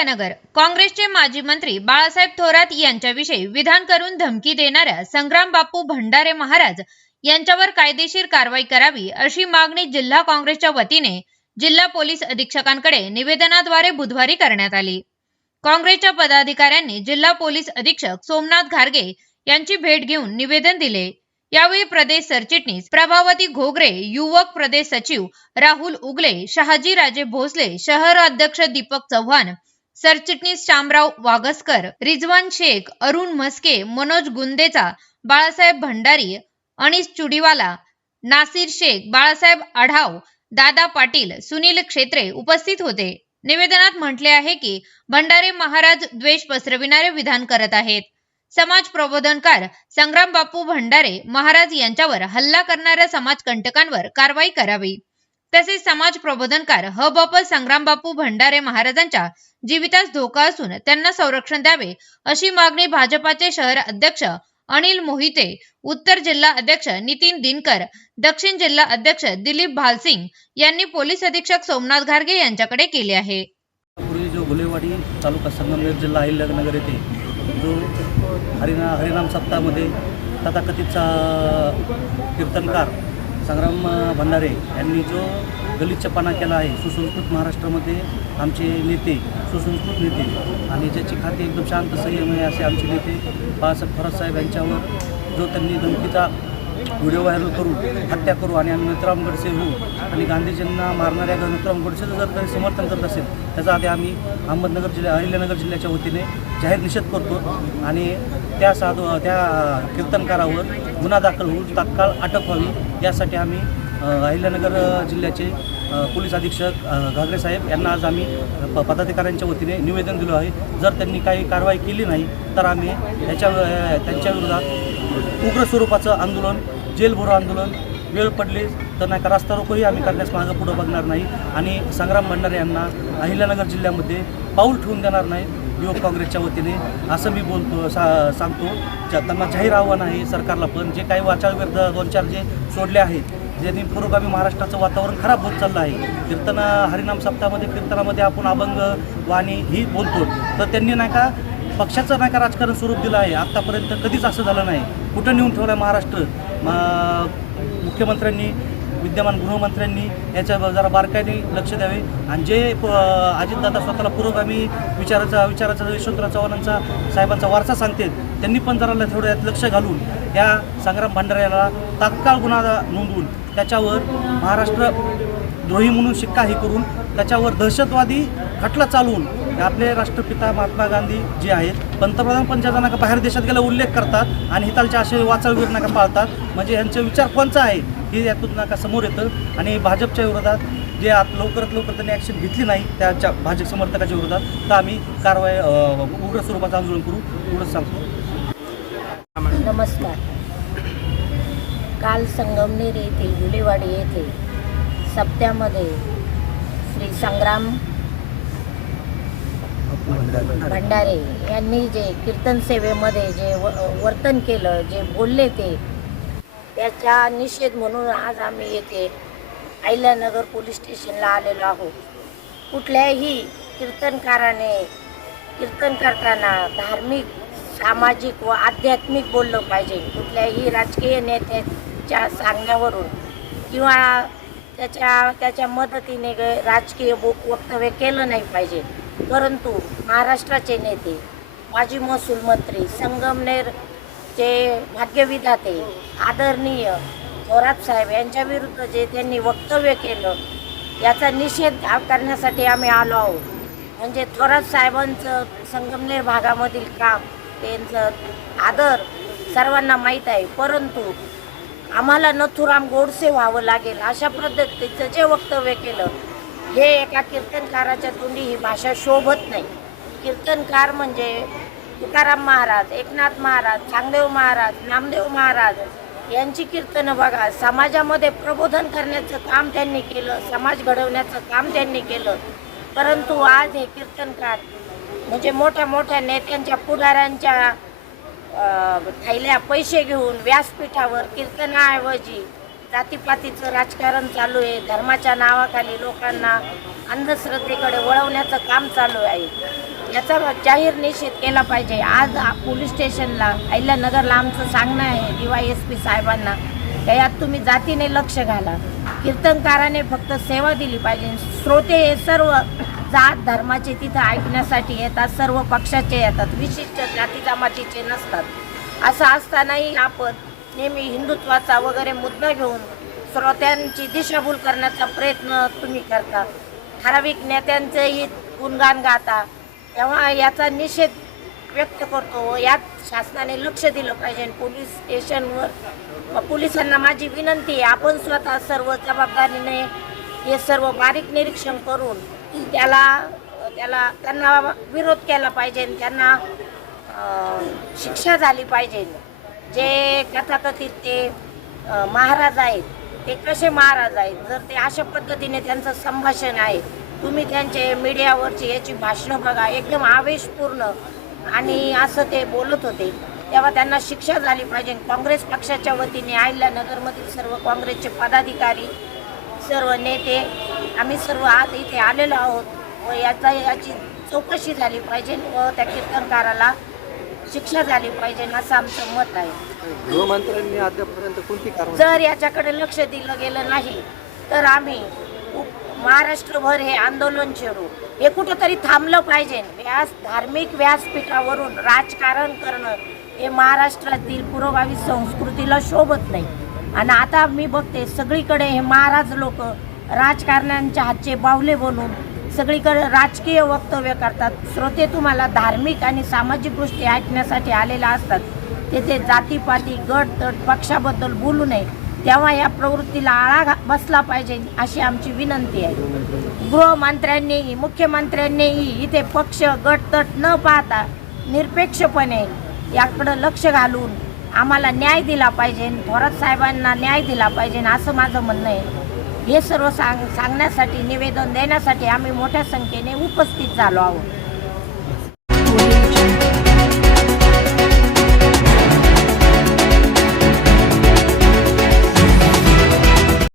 अहिल्यानगर. काँग्रेसचे माजी मंत्री बाळासाहेब थोरात यांच्याविषयी विधान करून धमकी देणाऱ्या संग्राम बापू भंडारे महाराज यांच्यावर कायदेशीर कारवाई करावी अशी मागणी जिल्हा काँग्रेसच्या वतीने जिल्हा पोलीस अधीक्षकांकडे निवेदनाद्वारे बुधवारी करण्यात आली. काँग्रेसच्या पदाधिकाऱ्यांनी जिल्हा पोलीस अधीक्षक सोमनाथ घारगे यांची भेट घेऊन निवेदन दिले. यावेळी प्रदेश सरचिटणीस प्रभावती घोगरे युवक प्रदेश सचिव राहुल उगले शहाजी राजे भोसले शहर अध्यक्ष दीपक चव्हाण सरचिटणीस शामराव वागसकर रिजवान शेख अरुण म्हस्के मनोज गुंदेचा बाळासाहेब भंडारी अनिस चुडीवाला नासिर शेख बाळासाहेब आढाव दादा पाटील सुनील क्षेत्रे उपस्थित होते. निवेदनात म्हटले आहे की भंडारे महाराज द्वेष पसरविणारे विधान करत आहेत. समाज प्रबोधनकार संग्राम बापू भंडारे महाराज यांच्यावर हल्ला करणाऱ्या समाजकंटकांवर कारवाई करावी. तसेच समाज प्रबोधनकार ह बप संग्रामबापू भंडारे महाराजांच्या जीवितास धोका असून त्यांना संरक्षण द्यावे अशी मागणी भाजपाचे शहर अध्यक्ष अनिल मोहिते उत्तर जिल्हा अध्यक्ष नितीन दिनकर दक्षिण जिल्हा अध्यक्ष दिलीप भालसिंग यांनी पोलीस अधीक्षक सोमनाथ घारगे यांच्याकडे केली आहे. पूर्वी जो गुलेवाडी तालुका संगमनेर जिल्हा अहिल्यानगर येथे जो हरिना हरिनाम सप्ताहामध्ये तथाकथित कीर्तनकार संग्राम भंडारे यांनी जो गलिच्छपणा केला आहे सुसंस्कृत महाराष्ट्रामध्ये आमचे नेते सुसंस्कृत नेते आणि ज्याची खाती एकदम शांत संयम आहे असे आमचे नेते बाळासाहेब थोरात साहेब यांच्यावर जो त्यांनी धमकीचा व्हिडिओ व्हायरल करू हत्या करू आणि आम्ही नथुराम गोडसे होऊ आणि गांधीजींना मारणाऱ्या नथुराम गडसेचं जर काही समर्थन करत असेल त्याचा आधी आम्ही अहमदनगर जिल्हा अहिल्यानगर जिल्ह्याच्या वतीने जाहीर निषेध करतो आणि त्या साधू त्या कीर्तनकारावर गुन्हा दाखल होऊन तात्काळ अटक व्हावी. यासाठी आम्ही अहिल्यानगर जिल्ह्याचे पोलीस अधीक्षक घागरेसाहेब घागरे साहेब यांना आज आम्ही प- पदाधिकाऱ्यांच्या वतीने निवेदन दिलं आहे. जर त्यांनी काही कारवाई केली नाही तर आम्ही त्याच्या त्यांच्या विरोधात उग्र स्वरूपाचं आंदोलन जेलभरो आंदोलन वेळ पडली तर नाही का रास्ता रोकोही आम्ही करण्यास मागं पुढं बघणार नाही. आणि संग्राम भंडारे यांना अहिल्यानगर जिल्ह्यामध्ये पाऊल ठेवून देणार नाही युवक काँग्रेसच्या वतीने. असं मी बोलतो सा सांगतो. त्यांना जाहीर आव्हान आहे सरकारला पण जे काही वाचाविरुद्ध दोन चार जे सोडले आहेत ज्यांनी पुरोगामी महाराष्ट्राचं वातावरण खराब होत चाललं आहे. कीर्तन हरिनाम सप्ताहामध्ये कीर्तनामध्ये आपण अभंग वाणी ही बोलतो. तर त्यांनी नाही का पक्षाचं नाही का राजकारण स्वरूप दिलं आहे. आत्तापर्यंत कधीच असं झालं नाही. कुठं नेऊन ठेवलं महाराष्ट्र? म- मुख्यमंत्र्यांनी विद्यमान गृहमंत्र्यांनी याच्या जरा बारकाईने लक्ष द्यावे. आणि जे प- अजितदादा स्वतःला पुरोगामी विचाराचा विचाराचा यशवंतराव चव्हाणांचा साहेबांचा वारसा सांगतात त्यांनी पण जरा थोडं यात लक्ष घालून या संग्राम भंडाऱ्याला तात्काळ गुन्हा नोंदवून त्याच्यावर महाराष्ट्र द्रोही म्हणून शिक्का हे करून त्याच्यावर दहशतवादी खटला चालवून आपले राष्ट्रपिता महात्मा गांधी जे आहेत पंतप्रधान पण ज्या बाहेर देशात गेला उल्लेख करतात आणि हितालच्या असे वाचाळवीर नका पाळतात. म्हणजे यांचे विचार कोणचा आहे हे यातून नका समोर येतं. आणि भाजपच्या विरोधात जे आत लवकरात लवकर त्यांनी ॲक्शन घेतली नाही त्याच्या भाजप समर्थकाच्या विरोधात तर आम्ही कारवाई उग्र स्वरूपाचं आंदोलन करू एवढंच सांगतो. नमस्कार. काल संगमनेर येथे गुलेवाडी येथे सप्त्यामध्ये श्री संग्राम भंडारे यांनी जे कीर्तन सेवेमध्ये जे व वर्तन केलं जे बोलले ते त्याचा निषेध म्हणून आज आम्ही येथे अहिल्यानगर पोलीस स्टेशनला आलेलो आहोत. कुठल्याही कीर्तनकाराने कीर्तन करताना धार्मिक सामाजिक व आध्यात्मिक बोललं पाहिजे. कुठल्याही राजकीय नेत्याच्या सांगण्यावरून किंवा त्याच्या त्याच्या मदतीने ग- राजकीय वक्तव्य केलं नाही पाहिजे. परंतु महाराष्ट्राचे नेते माजी महसूल मंत्री संगमनेरचे भाग्यविधाते आदरणीय थोरात साहेब यांच्या विरुद्ध जे त्यांनी वक्तव्य केलं याचा निषेध करण्यासाठी आम्ही आलो आहोत. म्हणजे थोरात साहेबांचं संगमनेर भागामधील काम त्यांचं आदर सर्वांना माहीत आहे. परंतु आम्हाला नथुराम गोडसे व्हावं लागेल अशा पद्धतीचं जे वक्तव्य केलं हे एका कीर्तनकाराच्या तोंडी ही भाषा शोभत नाही. कीर्तनकार म्हणजे तुकाराम महाराज एकनाथ महाराज चांगदेव महाराज नामदेव महाराज यांची कीर्तनं बघा. समाजामध्ये प्रबोधन करण्याचं काम त्यांनी केलं समाज घडवण्याचं काम त्यांनी केलं. परंतु आज हे कीर्तनकार म्हणजे मोठ्या मोठ्या नेत्यांच्या पुढाऱ्यांच्या थैल्या पैसे घेऊन व्यासपीठावर कीर्तनाऐवजी जातीपातीचं राजकारण चालू आहे. धर्माच्या नावाखाली लोकांना अंधश्रद्धेकडे वळवण्याचं काम चालू आहे. याचा जाहीर निषेध केला पाहिजे. आज पोलीस स्टेशनला अहिल्यानगरला आमचं सांगणं आहे डी वाय एस पी साहेबांना का यात तुम्ही जातीने लक्ष घाला. कीर्तनकाराने फक्त सेवा दिली पाहिजे. श्रोते हे सर्व जात धर्माचे तिथं ऐकण्यासाठी येतात सर्व पक्षाचे येतात. विशिष्ट जाती जमातीचे नसतात. असं असतानाही आपण नेहमी हिंदुत्वाचा वगैरे मुद्दा घेऊन श्रोत्यांची दिशाभूल करण्याचा प्रयत्न तुम्ही करता. ठराविक नेत्यांचंही गुणगान गाता. तेव्हा याचा निषेध व्यक्त करतो व यात शासनाने लक्ष दिलं पाहिजे. पोलीस स्टेशनवर व पोलिसांना माझी विनंती आहे आपण स्वतः सर्व जबाबदारीने हे सर्व बारीक निरीक्षण करून त्याला त्याला त्यांना विरोध केला पाहिजे त्यांना शिक्षा झाली पाहिजे. जे कथाकथित ते महाराज आहेत ते कसे महाराज आहेत? जर ते अशा पद्धतीने त्यांचं संभाषण आहे तुम्ही त्यांचे मीडियावरची याची भाषणं बघा एकदम आवेशपूर्ण आणि असं ते बोलत होते. तेव्हा त्यांना शिक्षा झाली पाहिजे. काँग्रेस पक्षाच्या वतीने नगरमधील सर्व काँग्रेसचे पदाधिकारी सर्व नेते आम्ही सर्व आज इथे आलेलो आहोत व याचा याची चौकशी झाली पाहिजे व त्या कीर्तनकाराला शिक्षा झाली पाहिजे असं आमचं मत आहे. गृहमंत्र्यांनी अद्यापर्यंत कोणती जर याच्याकडे लक्ष दिलं गेलं नाही तर आम्ही महाराष्ट्रभर हे आंदोलन छेडू. हे कुठंतरी थांबलं पाहिजे. व्यास धार्मिक व्यासपीठावरून राजकारण करणं हे महाराष्ट्रातील पुरोगामी संस्कृतीला शोभत नाही. आणि आता मी बघते सगळीकडे हे महाराज लोक राजकारण्यांच्या हातचे बावले बनून सगळीकडे राजकीय वक्तव्य करतात. श्रोते तुम्हाला धार्मिक आणि सामाजिक गोष्टी ऐकण्यासाठी आलेल्या असतात. तेथे जातीपाती गट तट पक्षाबद्दल बोलू नये. तेव्हा या प्रवृत्तीला आळा बसला पाहिजे अशी आमची विनंती आहे. गृहमंत्र्यांनीही मुख्यमंत्र्यांनीही इथे पक्ष गट तट न पाहता निरपेक्षपणे याकडं लक्ष घालून आम्हाला न्याय दिला पाहिजे. थोरात साहेबांना न्याय दिला पाहिजे असं माझं म्हणणं आहे. हे सर्व सांग सांगण्यासाठी निवेदन देण्यासाठी आम्ही मोठ्या संख्येने उपस्थित झालो आहोत.